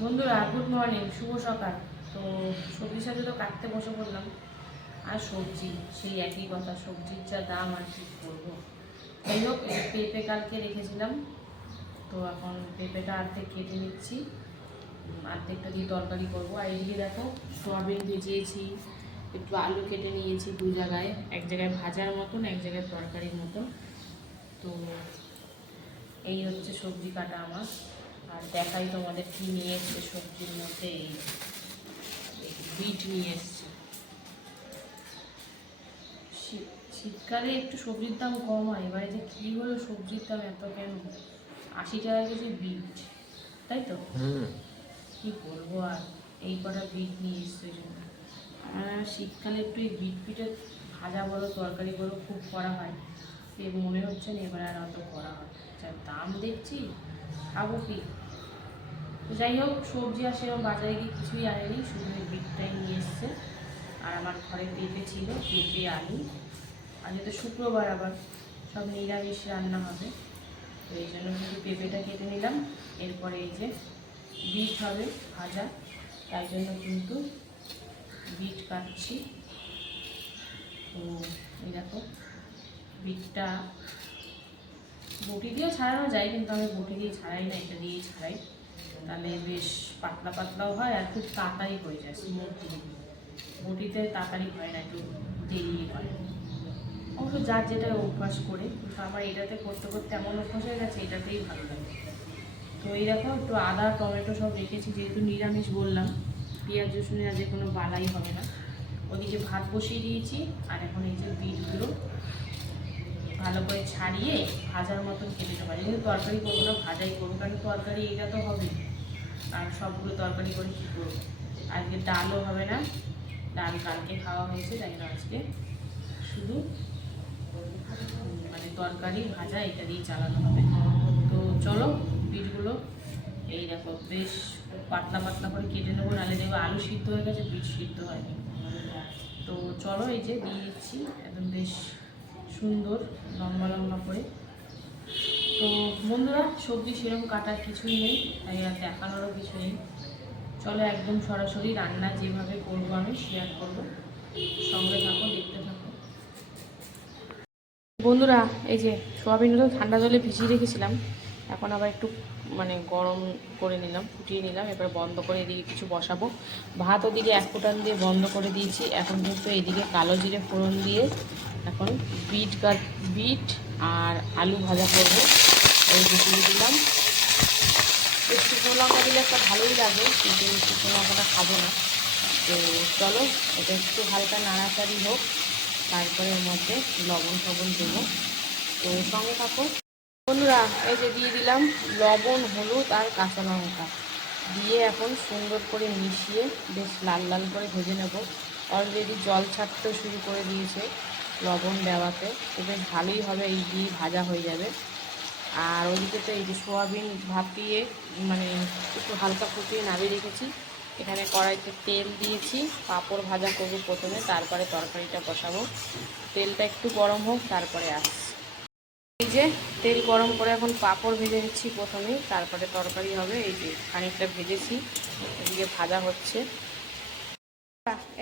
বন্ধুরা good morning শুভ সকাল। তো সবজির সাথে তো কাটতে বসে পড়লাম। আর সবজি সেই একই কথা সবজির যা দাম আর কি করব যাই হোক পেঁপে কালকে রেখেছিলাম। তো এখন পেঁপেটা অর্ধেক কেটে নিচ্ছি। উম, অর্ধেকটা দিয়ে তরকারি করব। আর এদিকে দেখো সোয়াবিন ভিজিয়েছি একটু আলু কেটে নিয়েছি দু জায়গায়। এক জায়গায় ভাজার মতন এক জায়গায় তরকারির মতন। তো এই হচ্ছে সবজি কাটা আমার। আর দেখাই তোমাদের কি নিয়ে এসছে সবজির মধ্যে এই বিট নিয়ে এসছে। শীত- শীতকালে একটু সবজির দাম কম হয় এবারে যে কী হলো সবজির দাম এত কেন? আশি টাকা কেজি বিট তাই তো? কি বলব আর এই কটা বিট নিয়ে এসছে ওই জন্য। আর শীতকালে একটু এই বিট পিঠে ভাজা বলো তরকারি বলো খুব করা হয়। এ মনে হচ্ছে না এবার আর অত করা হয় যা দাম দেখছি খাব কি? তো যাই হোক, সবজি আর সেরকম বাজারে গিয়ে কিছুই আনেনি, শুধু ওই বিটটাই নিয়ে এসছে। আর আমার ঘরে পেঁপে ছিল, পেঁপে, আলু। আর যেহেতু শুক্রবার, আবার সব নিরামিষ রান্না হবে। তো এই জন্য শুধু পেঁপেটা কেটে নিলাম। এরপরে এই যে বিট হবে, ভাজা। তাই জন্য কিন্তু বিট কাটছি। তো এই দেখো, বিটটা বটি দিয়েও ছাড়ানো যায়, কিন্তু আমি বটি দিয়ে ছাড়াই না, এটা দিয়েই ছাড়াই। তাহলে বেশ পাতলা পাতলাও হয় আর খুব তাড়াতাড়ি হয়ে যায় স্মুথ তাড়াতাড়ি হয় না, একটু দেরি হয়। অবশ্য যার যেটা অভ্যাস করে কিন্তু আমার এটাতে করতে করতে এমন অভ্যাস হয়ে গেছে, এটাতেই ভালো লাগে। তো এই দেখো একটু আদা, টমেটো সব রেখেছি, যেহেতু নিরামিষ বললাম, পেঁয়াজ রসুনের আর যে কোনো বালাই হবে না। ওদিকে ভাত বসিয়ে দিয়েছি, আর এখন এই যে বিটগুলো ভালো করে ছাড়িয়ে ভাজার মতন কেটে নেব যেহেতু তরকারি করব না, ভাজাই করব কারণ তরকারি এটা তো হবে আর সবগুলো তরকারি করে কী করব? আজকে ডালও হবে না। ডাল কালকে খাওয়া হয়েছে, তাই আজকে শুধু মানে তরকারি, ভাজা, এটা দিয়ে চালানো হবে। তো চলো বিটগুলো এই দেখো, বেশ পাতলা পাতলা করে কেটে নেব, নাহলে দেখব আলু সিদ্ধ হয়ে গেছে বিট সিদ্ধ হয়নি। তো চলো, এই যে দিয়ে দিচ্ছি, একদম বেশ সুন্দর লম্বা লম্বা করে। বন্ধুরা, সবজি সেরকম কাটার কিছুই নেই, তাই আর দেখানোরও কিছু নেই। চলো একদম সরাসরি রান্না যেভাবে করব আমি শেয়ার করব। সঙ্গে থাকো, দেখতে থাকো। বন্ধুরা, এই যে সোয়াবিন তো ঠান্ডা জলে ভিজিয়ে রেখেছিলাম, এখন আবার একটু মানে গরম করে নিলাম, ফুটিয়ে নিলাম, এবার বন্ধ করে এদিকে কিছু বসাবো। ভাত ওদিকে এক ফুটান দিয়ে বন্ধ করে দিয়েছি, এখন কিন্তু এদিকে কালো জিরে ফোড়ন দিয়ে এখন বিট গাছ বিট আর আলু ভাজা করব। ওই দিয়ে দিলাম। এই শুকনো লঙ্কা দিলে একটা ভালোই লাগে, কিন্তু শুকনো লঙ্কাটা খাব না। তো চলো, এটা একটু হালকা নাড়াচাড়ি হোক, তারপরে ওর মধ্যে লবণ ফবণ দেবো। তো সঙ্গে থাকো। বন্ধুরা, এই যে দিয়ে দিলাম লবণ, হলুদ আর কাঁচা লঙ্কা। দিয়ে এখন সুন্দর করে মিশিয়ে বেশ লাল লাল করে ভেজে নেব। অলরেডি জল ছাড়তেও শুরু করে দিয়েছে লবণ দেওয়াতে। তো বেশ ভালোই হবে, এই দিয়ে ভাজা হয়ে যাবে। আর ওইদিকে তো এই যে সোয়াবিন ভাপিয়ে মানে একটু হালকা ফুটিয়ে নামিয়ে রেখেছি। এখানে কড়াইতে তেল দিয়েছি, পাঁপড় ভাজা করব প্রথমে, তারপরে তরকারিটা বসাবো। তেলটা একটু গরম হোক, তারপরে আসছি এই যে তেল গরম করে এখন পাঁপড় ভেজে নিচ্ছি প্রথমে, তারপরে তরকারি হবে। এই যে খানিকটা ভেজেছি, এদিকে ভাজা হচ্ছে।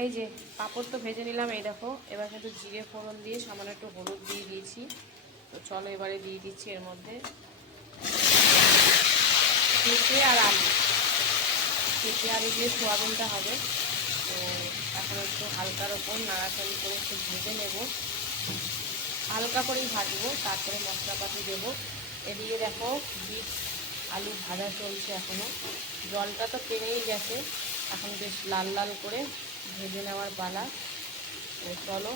এই যে পাঁপড় তো ভেজে নিলাম, এই দেখো। এবার কিন্তু জিরে ফোড়ন দিয়ে সামান্য একটু হলুদ দিয়ে দিয়েছি। তো চলো এবারে দিয়ে দিচ্ছি এর মধ্যে পেঁপে আর আলু। পেঁপে আলু দিয়ে সোয়াবিনটা হবে, তো এখন একটু হালকার ওপর নাড়াচাড়ি করে একটু ভেজে নেব। হালকা করেই ভাজবো, তারপরে মশলাপাতি দেবো। এদিকে দেখো বিট, আলু ভাজা চলছে এখনও জলটা তো টেনেই গেছে, এখন বেশ লাল লাল করে ভেজে নেওয়ার পালা। তো চলো,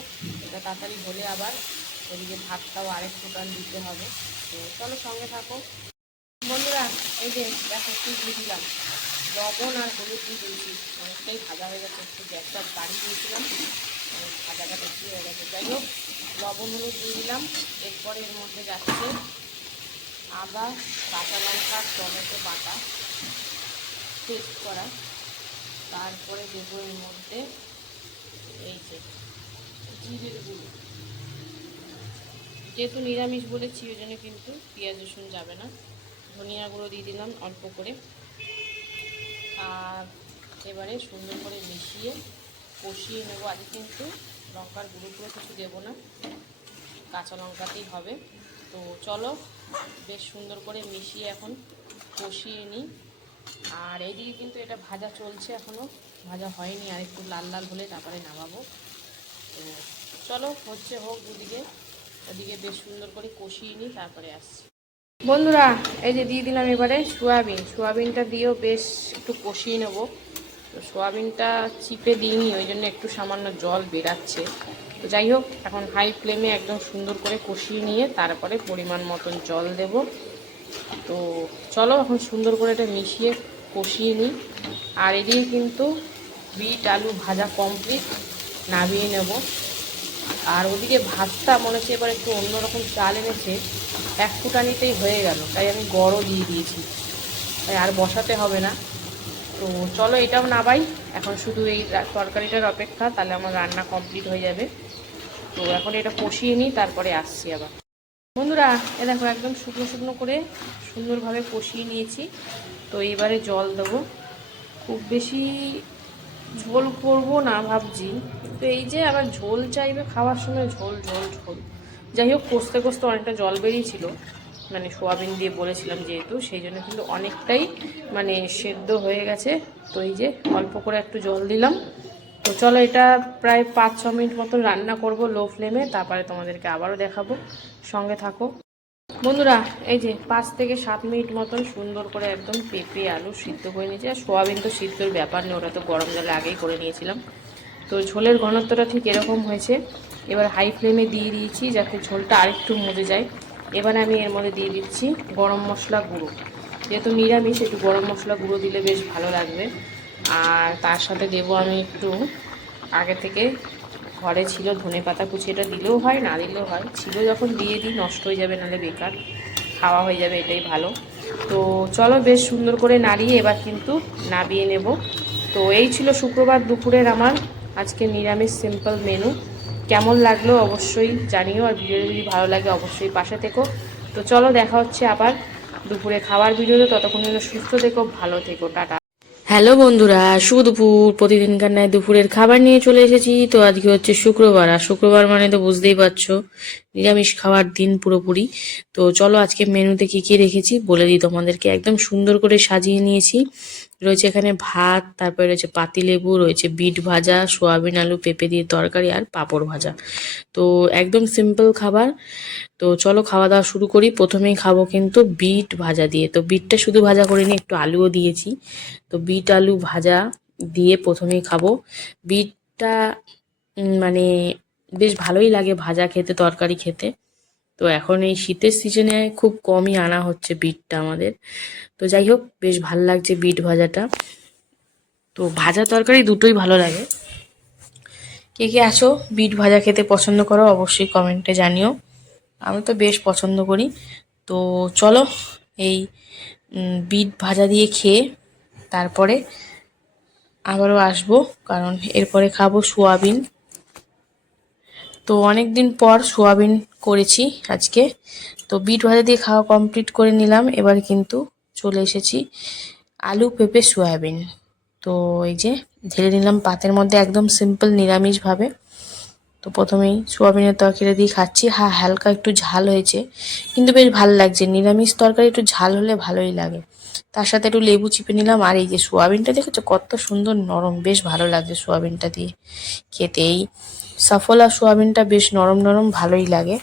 এটা তাড়াতাড়ি হলে আবার এদিকে ভাতটাও আরেক ফুটান দিতে হবে। তো চলো সঙ্গে থাকো। বন্ধুরা, এই যে দেখো কি দিলাম। লবণ আর হলুদ দিয়ে দিয়েছি। অনেকটাই ভাজা হয়ে গেছে। একটু গ্যাসটা বাড়িয়ে দিয়েছিলাম। ভাজাটা বেশি হয়ে গেছে। যাই হোক, লবণ হলুদ দিয়ে দিলাম। এরপরে এর মধ্যে যাচ্ছে আদা, কাঁচা লঙ্কা, টমেটো বাটা পেস্ট করা। তারপরে দেবো এর মধ্যে এই যে জিরের গুঁড়ো। যেহেতু নিরামিষ বলেছি, ওই জন্য কিন্তু পেঁয়াজ, রসুন যাবে না। ধনিয়া গুঁড়ো দিয়ে দিলাম অল্প করে। আর এবারে সুন্দর করে মিশিয়ে কষিয়ে নেব। আগে কিন্তু লঙ্কার গুঁড়ো গুঁড়ো কিছু দেবো না, কাঁচা লঙ্কাতেই হবে। তো চলো, বেশ সুন্দর করে মিশিয়ে এখন কষিয়ে নিই। আর এইদিকে কিন্তু এটা ভাজা চলছে এখনও ভাজা হয়নি, আর একটু লাল লাল হলে তারপরে নামাবো। তো চলো, হচ্ছে হোক দুদিকে। ওদিকে বেশ সুন্দর করে কষিয়ে নিই তারপরে আসছি। বন্ধুরা, এই যে দিয়ে দিলাম এবারে সোয়াবিন। সোয়াবিনটা দিয়েও বেশ একটু কষিয়ে নেব। তো সোয়াবিনটা চিপে দিইনি, ওই জন্য একটু সামান্য জল বেরাচ্ছে। তো যাই হোক, এখন হাই ফ্লেমে একদম সুন্দর করে কষিয়ে নিয়ে তারপরে পরিমাণ মতন জল দেব। তো চলো এখন সুন্দর করে এটা মিশিয়ে কষিয়ে নিই। আর এদিকে কিন্তু বিট আলু ভাজা কমপ্লিট নামিয়ে নেব। আর ওদিকে ভাতটা মনে হচ্ছে এবার একটু অন্যরকম চাল এনেছে। এক ফুটানিতেই হয়ে গেল, তাই আমি গড়ও দিয়ে দিয়েছি। তাই আর বসাতে হবে না। তো চলো এটাও নাবাই এখন শুধু এই তরকারিটার অপেক্ষা, তাহলে আমার রান্না কমপ্লিট হয়ে যাবে। তো এখন এটা কষিয়ে নিই, তারপরে আসছি আবার। বন্ধুরা, এ দেখো একদম শুকনো শুকনো করে সুন্দরভাবে কষিয়ে নিয়েছি। তো এবারে জল দেবো। খুব বেশি ঝোল করব না ভাবছি। কিন্তু এই যে আবার ঝোল চাইবে, খাওয়ার সময় ঝোল ঝোল ঝোল। যাই হোক, কষতে কষতে অনেকটা জল বেরিয়েছিল। মানে সোয়াবিন দিয়ে বলেছিলাম যেহেতু, সেই জন্য কিন্তু অনেকটাই মানে সেদ্ধ হয়ে গেছে। তো এই যে অল্প করে একটু জল দিলাম। তো চলো এটা প্রায় পাঁচ ছ মিনিট মতো রান্না করব লো ফ্লেমে, তারপরে তোমাদেরকে আবারও দেখাবো। সঙ্গে থাকো। বন্ধুরা, এই যে পাঁচ থেকে সাত মিনিট মতন সুন্দর করে একদম পেঁপে, আলু সিদ্ধ করে নিয়েছি। আর সোয়াবিন তো সিদ্ধর ব্যাপার নেই ওটা তো গরম জলে আগেই করে নিয়েছিলাম। তো ঝোলের ঘনত্বটা ঠিক এরকম হয়েছে। এবার হাই ফ্লেমে দিয়ে দিয়েছি যাতে ঝোলটা আরেকটু মজে যায়। এবার আমি এর মধ্যে দিয়ে দিচ্ছি গরম মশলা গুঁড়ো। যেহেতু নিরামিষ, একটু গরম মশলা গুঁড়ো দিলে বেশ ভালো লাগবে। আর তার সাথে দেবো আমি একটু আগে থেকে ঘরে ছিল, ধনে পাতা কুচি এটা দিলেও হয়, না দিলেও হয়। ছিল যখন দিয়ে দিই, নষ্ট হয়ে যাবে, নাহলে বেকার, খাওয়া হয়ে যাবে, এটাই ভালো। তো চলো বেশ সুন্দর করে নাড়িয়ে এবার কিন্তু নাবিয়ে নেব। তো এই ছিল শুক্রবার দুপুরের আমার আজকে নিরামিষ সিম্পল মেনু কেমন লাগল অবশ্যই জানিও, আর ভিডিও যদি ভালো লাগে অবশ্যই পাশে থেকো। তো চলো দেখা হচ্ছে আবার দুপুরে খাবার ভিডিওতে ততক্ষণ সুস্থ থেকো, ভালো থেকো, টাটা। হ্যালো বন্ধুরা, শুভ দুপুর। প্রতিদিনকার ন্যায় দুপুরের খাবার নিয়ে চলে এসেছি। তো আজকে হচ্ছে শুক্রবার, আর শুক্রবার মানে তো বুঝতেই পারছ, নিরামিষ খাওয়ার দিন পুরোপুরি। তো চলো আজকে মেনুতে কী কী রেখেছি বলে দিই তোমাদেরকে। একদম সুন্দর করে সাজিয়ে নিয়েছি। রয়েছে এখানে ভাত, তারপরে রয়েছে পাতিলেবু, রয়েছে বিট ভাজা, সোয়াবিন আলু, পেঁপে দিয়ে তরকারি আর পাঁপড় ভাজা। তো একদম সিম্পল খাবার। তো চলো খাওয়া দাওয়া শুরু করি। প্রথমেই খাব কিন্তু বিট ভাজা দিয়ে। তো বিটটা শুধু ভাজা করিনি একটু আলুও দিয়েছি। তো বিট, আলু ভাজা দিয়ে প্রথমেই খাব। বিটটা মানে বেশ ভালোই লাগে ভাজা খেতে, তরকারি খেতে। তো এখন এই শীতের সিজনে খুব কমই আনা হচ্ছে বিটটা আমাদের। তো যাই হোক, বেশ ভালো লাগছে বিট ভাজাটা। তো ভাজা তরকারি দুটোই ভালো লাগে। কে কে আছো, বিট ভাজা খেতে পছন্দ করো অবশ্যই কমেন্টে জানিও। আমি তো বেশ পছন্দ করি। তো চলো, এই বিট ভাজা দিয়ে খেয়ে তারপরে আবারও আসব, কারণ এরপরে খাব সোয়াবিন। তো অনেক দিন পর সোয়াবিন করেছি আজকে। তো বিট ভাজা দিয়ে খাওয়া কমপ্লিট করে নিলাম। এবার কিন্তু চলে এসেছি আলু, পেঁপে, সোয়াবিন। তো এই যে ঢেলে নিলাম পাতের মধ্যে একদম সিম্পল নিরামিষভাবে। তো প্রথমেই সোয়াবিনের তরকারি দিয়ে খাচ্ছি। হ্যাঁ হালকা একটু ঝাল হয়েছে। কিন্তু বেশ ভালো লাগছে। নিরামিষ তরকারি একটু ঝাল হলে ভালোই লাগে। তার সাথে একটু লেবু চিপে নিলাম। আর এই যে সোয়াবিনটা দেখেছ, কত সুন্দর নরম। বেশ ভালো লাগছে সোয়াবিনটা দিয়ে খেতে এই সফলা সোয়াবিনটা বেশ নরম নরম, ভালোই লাগে।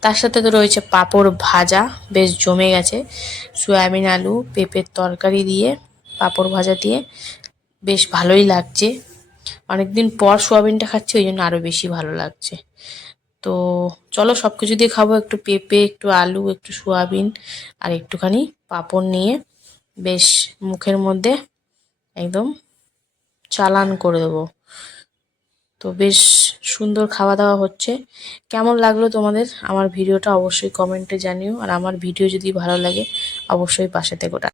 তার সাথে তো রয়েছে পাঁপড় ভাজা, বেশ জমে গেছে। সয়াবিন আলু, পেঁপের তরকারি দিয়ে, পাঁপড় ভাজা দিয়ে, বেশ ভালোই লাগছে। অনেকদিন পর সোয়াবিনটা খাচ্ছি, ওই জন্য আরও বেশি ভালো লাগছে। তো চলো সব কিছু দিয়ে খাব, একটু পেঁপে, একটু আলু, একটু সোয়াবিন আর একটুখানি পাঁপড় নিয়ে বেশ মুখের মধ্যে একদম চালান করে দেবো। তো বেশ সুন্দর খাওয়া দাওয়া হচ্ছে। কেমন লাগল তোমাদের? আমার ভিডিওটা অবশ্যই কমেন্টে জানিও। আর আমার ভিডিও যদি ভালো লাগে, অবশ্যই পাশে থেকো।